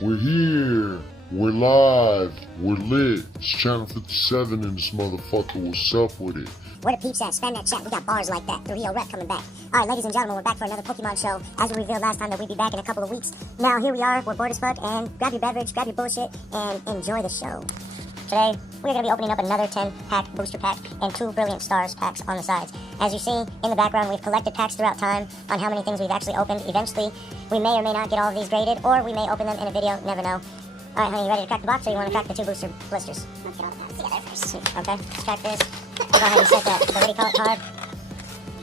We're here. We're live. We're lit. It's Channel 57 in this motherfucker. What's up with it? Where the peeps at? Spam that chat. We got bars like that. Trujillo rep coming back. Alright, ladies and gentlemen, we're back for another Pokemon show. As we revealed last time that we'd be back in a couple of weeks. Now, here we are. We're bored as fuck. And grab your beverage, grab your bullshit, and enjoy the show. Today, we're going to be opening up another 10-pack booster pack and 2 Brilliant Stars packs on the sides. As you see in the background, we've collected packs throughout time on how many things we've actually opened. Eventually, we may or may not get all of these graded, or we may open them in a video. Never know. Alright, honey, you ready to crack the box, or you want to crack the 2 booster blisters? Let's get all the packs together first. Okay, let's crack this. We'll go ahead and set the what do you call it, card?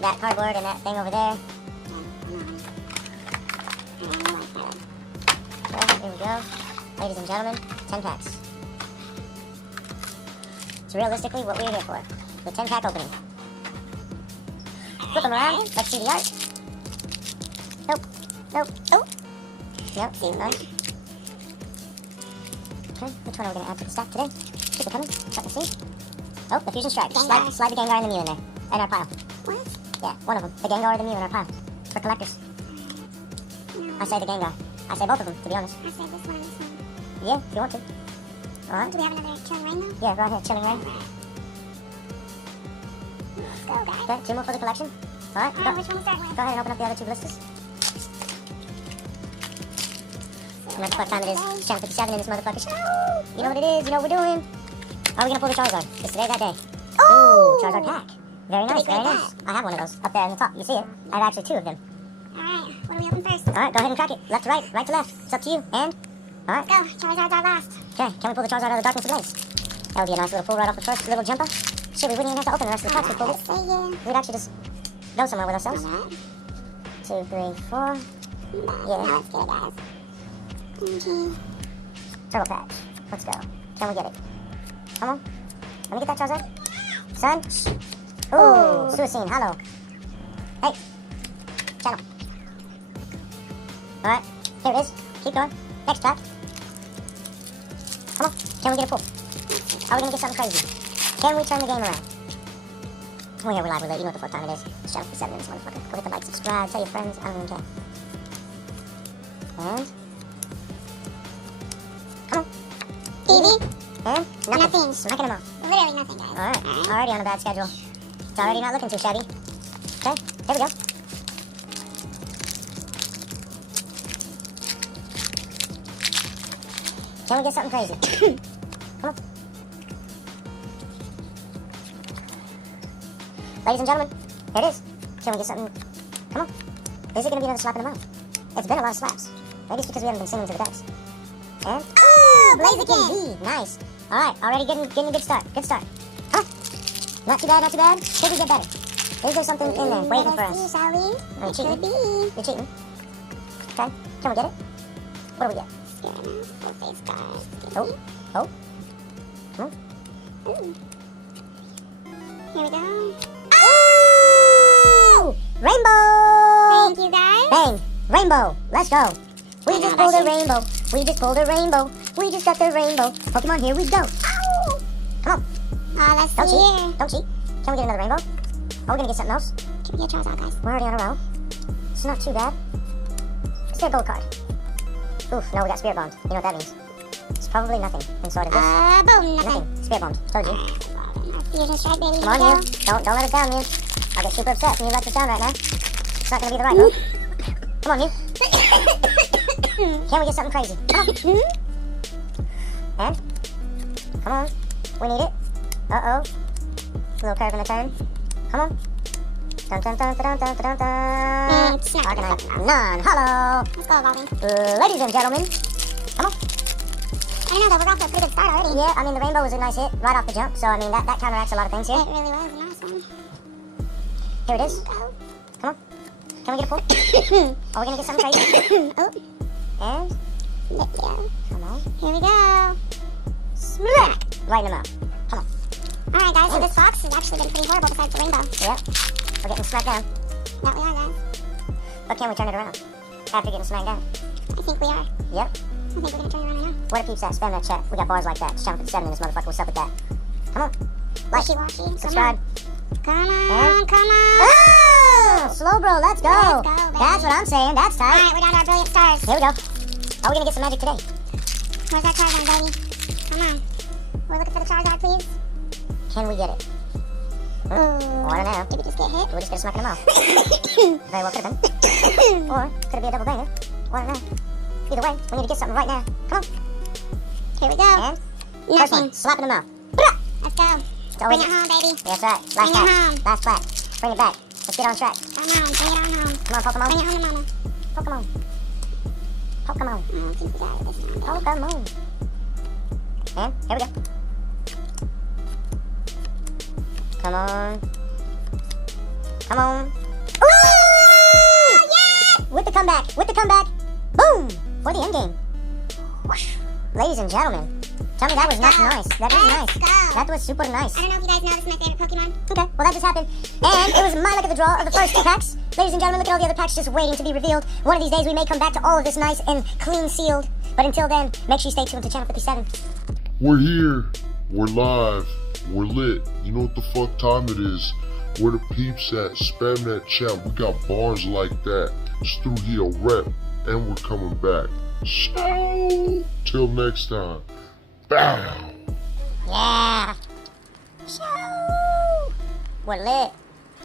That cardboard and that thing over there. Okay, here we go. Ladies and gentlemen, 10 packs. It's realistically what we're here for. The 10-pack opening. Flip them around. Let's see the art. Nope. Nope. Oh. Nope. See, no. Okay, which one are we going to add to the stack today? Keep it coming. Let me see. Oh, the Fusion Strike. Slide the Gengar and the Mew in there. In our pile. What? Yeah, one of them. The Gengar or the Mew in our pile. For collectors. No. I say the Gengar. I say both of them, to be honest. I say this one and this one. Yeah, if you want to. Alright. Do we have another Chilling Rain though? Yeah, right here. Chilling Rain. Let's go, guys. Okay, 2 more for the collection. Alright, go. Which one we start with? Go ahead and open up the other 2 blisters. And that's what time it is. It's Channel 57 in this motherfucker show. You know what it is. You know what we're doing. Are we going to pull the Charizard? Is today that day? Oh! Ooh, Charizard pack. Very nice, very nice. I have one of those up there on the top. You see it? I have actually 2 of them. Alright, what do we open first? Alright, go ahead and crack it. Left to right, right to left. It's up to you. And? Alright. Let's go. Charizard's our last. Okay, can we pull the Charizard out of the darkness ablaze? That would be a nice little pull right off the first little jumper. Shit, we wouldn't even have to open the rest of the packs. We pulled it. Yeah. We'd actually just go somewhere with ourselves. 2, 3, 4. Yeah. Now let's get it, guys. Okay. Turbo patch. Let's go. Can we get it? Come on. Let me get that Charizard. Son. Ooh, Suicune. Hello. Hey. Channel. Alright. Here it is. Keep going. Next pack. Come on. Can we get a pull? Are we going to get something crazy? Can we turn the game around? We're here. We're live. We're late. You know what the fuck time it is. It's Channel 57 in this motherfucker. Go hit the like, subscribe, tell your friends. I don't even care. And... Come on. Easy. And nothing. Nothing. Smacking them off. Literally nothing, guys. Alright. Already on a bad schedule. It's already not looking too shabby. Okay. Here we go. Can we get something crazy? Come on. Ladies and gentlemen, here it is. Can we get something? Come on. Is it going to be another slap in the mouth? It's been a lot of slaps. Maybe it's because we haven't been singing to the decks. And... Oh, Blaziken V. Nice. Alright, already getting a good start. Good start. Huh? Not too bad, not too bad. Could we get better? Is there something in there waiting for us? Shall we? Are you cheating? Could be. You're cheating. Okay. Can we get it? What do we get? Full face guys. Oh. Oh. Hmm? Ooh. Here we go. Oh! Rainbow! Thank you, guys. Bang! Rainbow! Let's go! We I just know, pulled a that's it. rainbow. We just pulled a rainbow. We just got the rainbow. Pokemon, here we go. Ow! Come on. Let's Don't see cheat. here. Don't cheat. Can we get another rainbow? Are we gonna get something else? Can we get Charizard, guys? We're already on a roll. It's not too bad. Is there a gold card? Oof, no, we got Spirit Bombed. You know what that means. It's probably nothing inside of this. Boom, nothing. Nothing. Spirit Bombed. Told you. Our Fusion Strike, baby. Come on, Here we Mew. go. Don't let us down, Mew. I'll get super upset when you let us down right now. It's not gonna be the right move. Come on, Mew. Can we get something crazy? Come on. And? Come on. We need it. Uh-oh. Little curve in the turn. Come on. Dun dun dun dun dun dun dun. Snap. Arcanine. None. Hello. Let's go, Evolving. Ladies and gentlemen. Come on. I don't know, though. We're off to a pretty good start already. Yeah, I mean, the rainbow was a nice hit right off the jump. So, I mean, that counteracts a lot of things here. It really was a nice one. Here it is. Go. Come on. Can we get a pull? Are we going to get something crazy? Oh. And? Yeah. Come on. Here we go. Smack! Right in the mouth. Come on. Alright, guys, so this box has actually been pretty horrible besides the rainbow. Yep. We're getting smacked down. That we are, guys. But can we turn it around? After getting smacked down. I think we are. Yep. I think we're going to turn it around right now. Where the peeps at? Spam that chat. We got bars like that. It's Channel 57 in this motherfucker. What's up with that? Come on. Like. Wishy-washy. Subscribe. Come on. And? Come on. Oh! Slow bro, let's go. Let's go, baby. That's what I'm saying. That's tight. Alright, we're down to our Brilliant Stars. Here we go. Are we going to get some magic today? Where's that Charizard, baby? Come on. We're looking for the Charizard, please. Can we get it? Ooh. Oh, I don't know. Did we just get hit? Did we just get a smack in the mouth? Very well could have been. Or could it be a double banger? Oh, I don't know. Either way, we need to get something right now. Come on. Here we go. And first Nothing. one, slap in the mouth. Let's go. It's always Bring it home, baby. That's right. Last Bring it pack. home. Last pack. Bring it back. Let's get on track. Come on, bring it on home. Come on, Pokemon. Bring it home to mama. Pokemon. Pokemon. I don't think we got it this time, baby. Pokemon. And here we go. Come on. Come on. Ooh! Yes! With the comeback. With the comeback. Boom! For the end game. Whoosh. Ladies and gentlemen, tell me that was not nice. That was nice. Let's go. That was super nice. I don't know if you guys know this is my favorite Pokemon. Okay, well that just happened. And it was my luck of the draw of the first two packs. Ladies and gentlemen, look at all the other packs just waiting to be revealed. One of these days we may come back to all of this nice and clean sealed. But until then, make sure you stay tuned to Channel 57. We're here. We're live. We're lit. You know what the fuck time it is. Where the peeps at? Spam that chat. We got bars like that. It's Trujillo rep. And we're coming back. So, till next time. Bow. Yeah. Show. We're lit.